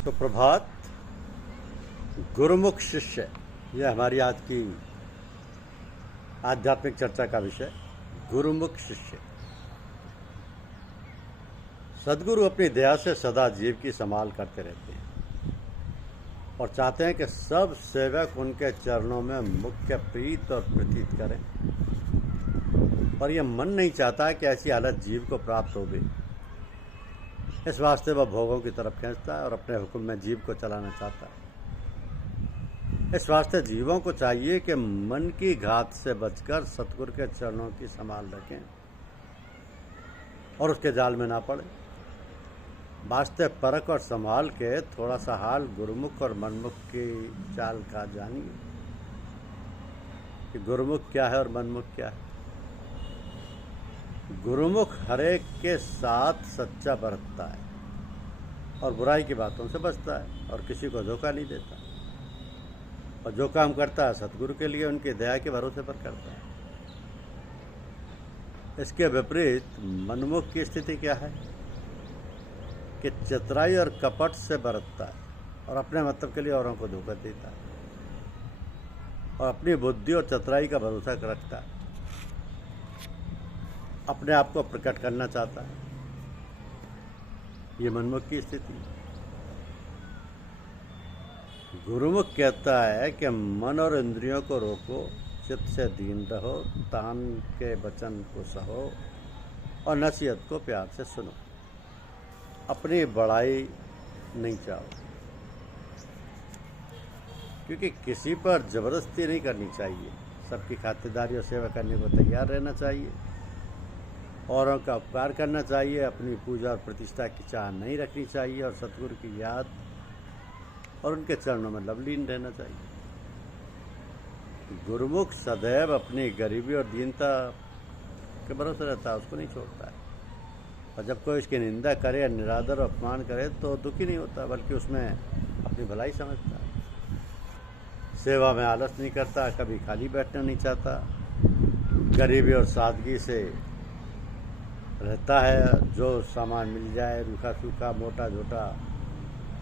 सुप्रभात। गुरुमुख शिष्य, यह हमारी आज की आध्यात्मिक चर्चा का विषय। गुरुमुख शिष्य। सदगुरु अपनी दया से सदा जीव की संभाल करते रहते हैं और चाहते हैं कि सब सेवक उनके चरणों में मुख्य प्रीत और प्रतीत करें, पर यह मन नहीं चाहता कि ऐसी हालत जीव को प्राप्त हो गई। इस वास्ते वह भोगों की तरफ खींचता है और अपने हुक्म में जीव को चलाना चाहता है। इस वास्ते जीवों को चाहिए कि मन की घात से बचकर सतगुरु के चरणों की संभाल रखें और उसके जाल में ना पड़े। वास्ते परख और संभाल के थोड़ा सा हाल गुरुमुख और मनमुख की चाल का जानिए कि गुरुमुख क्या है और मनमुख क्या है। गुरुमुख हरेक के साथ सच्चा बरतता है और बुराई की बातों से बचता है और किसी को धोखा नहीं देता, और जो काम करता है सतगुरु के लिए उनकी दया के भरोसे पर करता है। इसके विपरीत मनमुख की स्थिति क्या है कि चतुराई और कपट से बरतता है और अपने मतलब के लिए औरों को धोखा देता है और अपनी बुद्धि और चतुराई का भरोसा रखता है, अपने आप को प्रकट करना चाहता है। ये मनमुख की स्थिति। गुरुमुख कहता है कि मन और इंद्रियों को रोको, चित्त से दीन रहो, तान के वचन को सहो और नसीहत को प्यार से सुनो। अपनी बड़ाई नहीं चाहो, क्योंकि किसी पर जबरदस्ती नहीं करनी चाहिए। सबकी खातिरदारी और सेवा करने को तैयार रहना चाहिए, औरों का उपकार करना चाहिए। अपनी पूजा और प्रतिष्ठा की चाह नहीं रखनी चाहिए और सतगुरु की याद और उनके चरणों में लवलीन रहना चाहिए। गुरुमुख सदैव अपनी गरीबी और दीनता के भरोसे रहता है, उसको नहीं छोड़ता है। और जब कोई उसकी निंदा करे या निरादर और अपमान करे तो दुखी नहीं होता, बल्कि उसमें अपनी भलाई समझता है। सेवा में आलस नहीं करता, कभी खाली बैठना नहीं चाहता, गरीबी और सादगी से रहता है। जो सामान मिल जाए, रूखा सूखा मोटा झोटा,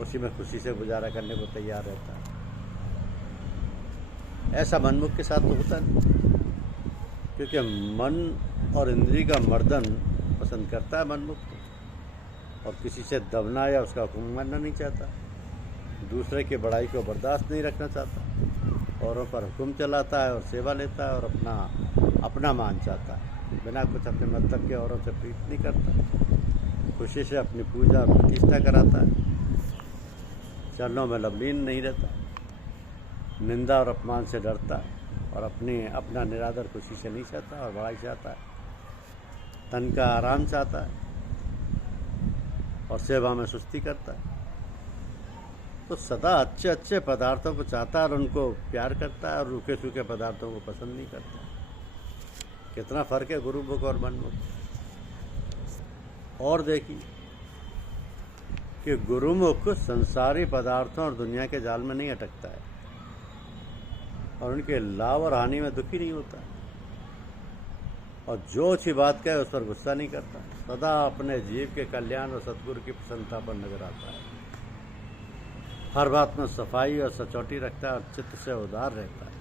उसी में खुशी से गुजारा करने को तैयार रहता है। ऐसा मनमुख के साथ तो होता नहीं, क्योंकि मन और इंद्री का मर्दन पसंद करता है मनमुख और किसी से दबना या उसका हुक्म मानना नहीं चाहता। दूसरे की बड़ाई को बर्दाश्त नहीं रखना चाहता, औरों पर हुक्म चलाता है और सेवा लेता है और अपना मान चाहता है। बिना कुछ अपने मतलब के औरों से प्रीत नहीं करता, खुशी से अपनी पूजा और प्रतिष्ठा कराता है, चरणों में लवलीन नहीं रहता, निंदा और अपमान से डरता है और अपना निरादर खुशी से नहीं चाहता और बड़ाई चाहता है, तन का आराम चाहता है और सेवा में सुस्ती करता है। तो सदा अच्छे अच्छे पदार्थों को चाहता है और उनको प्यार करता है और रूखे सूखे पदार्थों को पसंद नहीं करता। कितना फर्क है गुरुमुख और मनमुख। और देखिए कि गुरुमुख संसारी पदार्थों और दुनिया के जाल में नहीं अटकता है और उनके लाभ और हानि में दुखी नहीं होता, और जो अच्छी बात कहे उस पर गुस्सा नहीं करता। सदा अपने जीव के कल्याण और सतगुरु की प्रसन्नता पर नजर आता है। हर बात में सफाई और सचौटी रखता है और चित्त से उदार रहता है,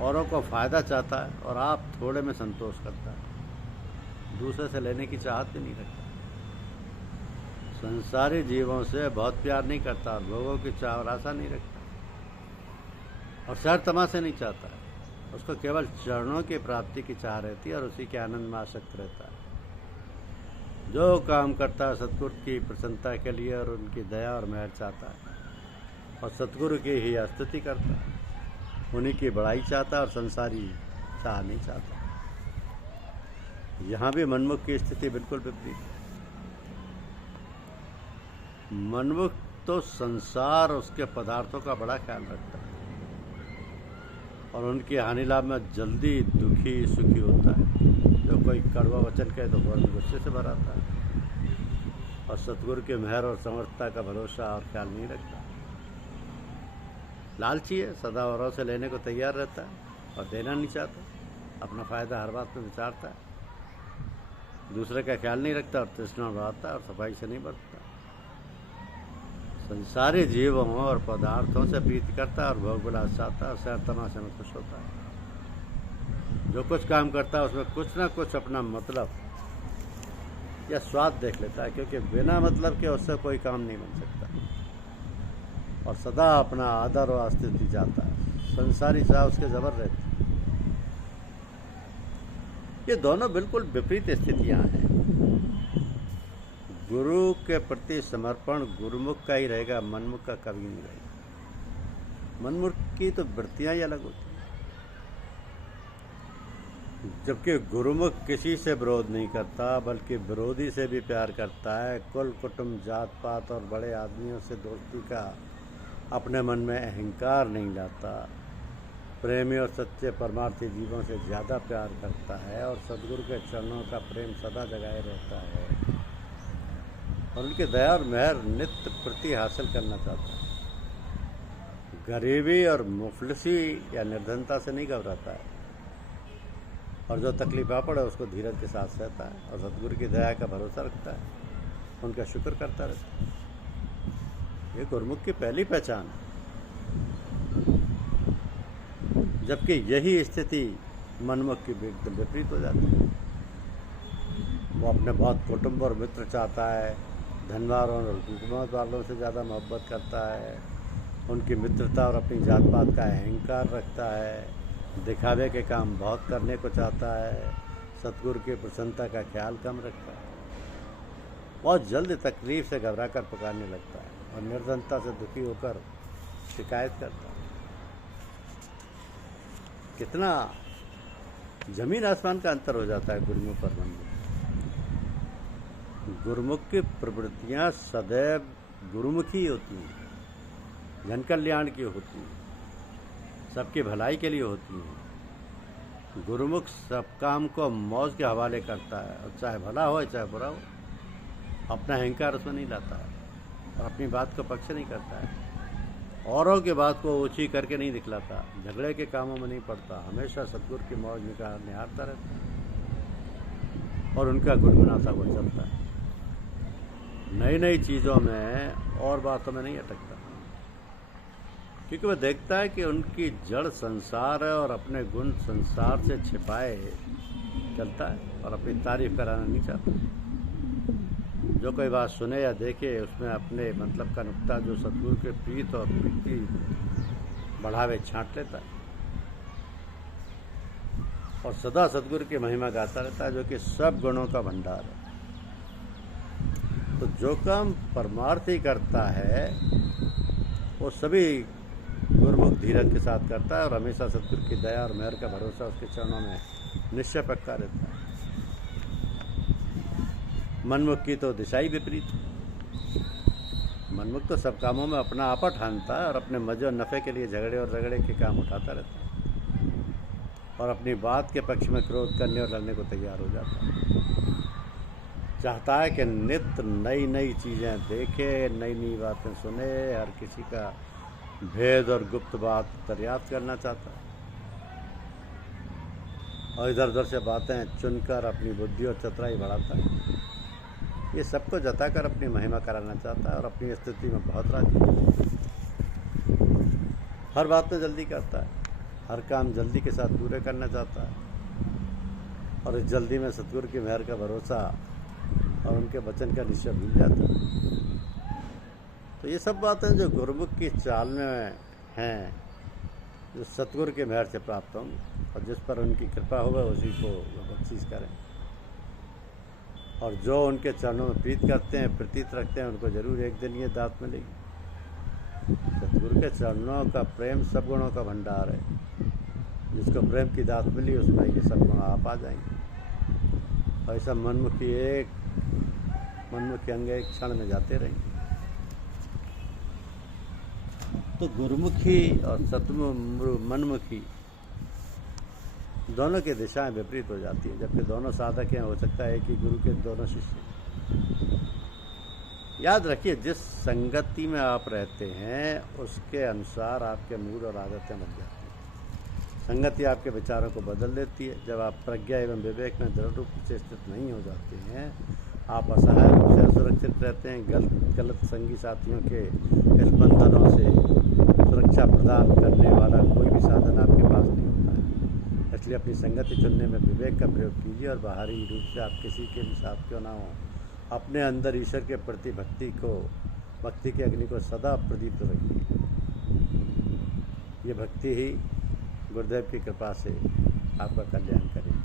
औरों को फायदा चाहता है और आप थोड़े में संतोष करता है। दूसरे से लेने की चाहत भी नहीं रखता। संसारी जीवों से बहुत प्यार नहीं करता और भोगों की चाह और आशा नहीं रखता और सैर तमाशे नहीं चाहता है। उसको केवल चरणों की प्राप्ति की चाह रहती है और उसी के आनंद में आसक्त रहता है। जो काम करता है सतगुरु की प्रसन्नता के लिए और उनकी दया और मेहर चाहता है और सतगुरु की ही स्तुति करता है, उन्हीं की बड़ाई चाहता है और संसारी चाह नहीं चाहता। यहाँ भी मनमुख की स्थिति बिल्कुल विपरीत है। मनमुख तो संसार उसके पदार्थों का बड़ा ख्याल रखता है और उनकी हानि लाभ में जल्दी दुखी सुखी होता है। जो कोई कड़वा वचन कहे तो फौरन गुस्से से भराता है, और सतगुरु के मेहर और समर्थता का भरोसा और ख्याल नहीं रखता। लालची है, सदा औरों से लेने को तैयार रहता है और देना नहीं चाहता। अपना फ़ायदा हर बात में विचारता है, दूसरे का ख्याल नहीं रखता और तृष्णा बढ़ाता है और सफाई से नहीं बरतता। संसारी जीवों और पदार्थों से प्रीति करता है और भोग विलास चाहता है और सैर तमाशे में खुश होता है। जो कुछ काम करता है उसमें कुछ ना कुछ अपना मतलब या स्वाद देख लेता है, क्योंकि बिना मतलब के उससे कोई काम नहीं बन सकता। और सदा अपना आदर और अस्तित्व चाहता है। संसारी चाह उसके जबर रहती है। ये दोनों बिल्कुल विपरीत स्थितियां हैं। गुरु के प्रति समर्पण गुरुमुख का ही रहेगा, मनमुख का कभी नहीं रहेगा। मनमुख की तो वृत्तियां ही अलग होती हैं, जबकि गुरुमुख किसी से विरोध नहीं करता, बल्कि विरोधी से भी प्यार करता है। कुल कुटुंब जात पात और बड़े आदमियों से दोस्ती का अपने मन में अहंकार नहीं लाता। प्रेमी और सच्चे परमार्थी जीवों से ज़्यादा प्यार करता है और सदगुरु के चरणों का प्रेम सदा जगाए रहता है और उनके दया और मेहर नित्य प्रति हासिल करना चाहता है। गरीबी और मुफलिसी या निर्धनता से नहीं घबराता है और जो तकलीफ आ पड़े उसको धीरज के साथ सहता है और सदगुरु की दया का भरोसा रखता है, उनका शुक्र करता रहता है। ये गुरमुख की पहली पहचान है। जबकि यही स्थिति मनमुख की एकदम विपरीत हो जाती है। वो अपने बहुत कुटुंब और मित्र चाहता है, धनवान और हुकूमत वालों से ज़्यादा मोहब्बत करता है, उनकी मित्रता और अपनी जात पात का अहंकार रखता है, दिखावे के काम बहुत करने को चाहता है, सतगुरु की प्रसन्नता का ख्याल कम रखता है, बहुत जल्द तकलीफ से घबरा कर पुकारने लगता है और निर्धनता से दुखी होकर शिकायत करता है। कितना जमीन आसमान का अंतर हो जाता है गुरुमुख और मनमुख। गुरुमुख की प्रवृत्तियां सदैव गुरुमुखी होती हैं, जन कल्याण की होती हैं, सबकी भलाई के लिए होती हैं। गुरुमुख सब काम को मौज के हवाले करता है और चाहे भला हो चाहे बुरा हो, अपना अहंकार उसमें नहीं लाता है और अपनी बात को पक्ष नहीं करता है, औरों की बात को ऊंची करके नहीं दिखलाता, झगड़े के कामों में नहीं पड़ता, हमेशा सतगुरु की मौज निहारता रहता है और उनका गुनगुनाता हुआ चलता है। नई नई चीज़ों में और बातों में नहीं अटकता, क्योंकि वह देखता है कि उनकी जड़ संसार है और अपने गुण संसार से छिपाए चलता है और अपनी तारीफ कराना नहीं चाहता। जो कोई बात सुने या देखे उसमें अपने मतलब का नुक्ता जो सतगुरु के प्रीत और प्रीति बढ़ावे छांट लेता है और सदा सतगुरु की महिमा गाता रहता है, जो कि सब गुणों का भंडार है। तो जो काम परमार्थी करता है वो सभी गुरुमुख धीरज के साथ करता है और हमेशा सतगुरु की दया और मेहर का भरोसा उसके चरणों में निश्चय पक्का रहता है। मनमुख की तो दिशा ही विपरीत। मनमुख तो सब कामों में अपना आपा ठानता है और अपने मजे और नफ़े के लिए झगड़े और रगड़े के काम उठाता रहता है और अपनी बात के पक्ष में क्रोध करने और लड़ने को तैयार हो जाता है। चाहता है कि नित्य नई नई चीज़ें देखे, नई नई बातें सुने, हर किसी का भेद और गुप्त बात दरियाफ्त करना चाहता है और इधर उधर से बातें चुनकर अपनी बुद्धि और चतुराई बढ़ाता है। ये सबको जताकर अपनी महिमा कराना चाहता है और अपनी स्थिति में बहुत राजी है। हर बात में जल्दी करता है, हर काम जल्दी के साथ पूरे करना चाहता है और इस जल्दी में सतगुरु की मेहर का भरोसा और उनके वचन का निश्चय भूल जाता है। तो ये सब बातें जो गुरुमुख की चाल में हैं, जो सतगुरु की मेहर से प्राप्त होंगी और जिस पर उनकी कृपा होगा उसी को बख्शीश करें और जो उनके चरणों में प्रीत करते हैं, प्रतीत रखते हैं, उनको जरूर एक दिन ये दात मिलेगी। सतगुरु के चरणों का प्रेम सब गुणों का भंडार है। जिसको प्रेम की दात मिली उसमें ये सब गुण आप आ जाएंगे और ऐसा मनमुखी अंग एक क्षण में जाते रहेंगे। तो गुरुमुखी और मनमुखी दोनों की दिशाएं विपरीत हो जाती हैं, जबकि दोनों साधक हैं। हो सकता है कि गुरु के दोनों शिष्य। याद रखिए, जिस संगति में आप रहते हैं उसके अनुसार आपके मूड और आदतें बन जाती हैं। संगति आपके विचारों को बदल देती है। जब आप प्रज्ञा एवं विवेक में दृढ़ रूप से स्थित नहीं हो जाते हैं आप असहाय रूप से असुरक्षित रहते हैं। गलत संगी साथियों के इस बंधनों से सुरक्षा प्रदान करने वाला कोई भी साधन आपके पास नहीं होता है। इसलिए अपनी संगति चुनने में विवेक का प्रयोग कीजिए और बाहरी रूप से आप किसी के भी साथ क्यों ना हो, अपने अंदर ईश्वर के प्रति भक्ति की अग्नि को सदा प्रदीप्त रखिए। ये भक्ति ही गुरुदेव की कृपा से आपका कल्याण करेगी।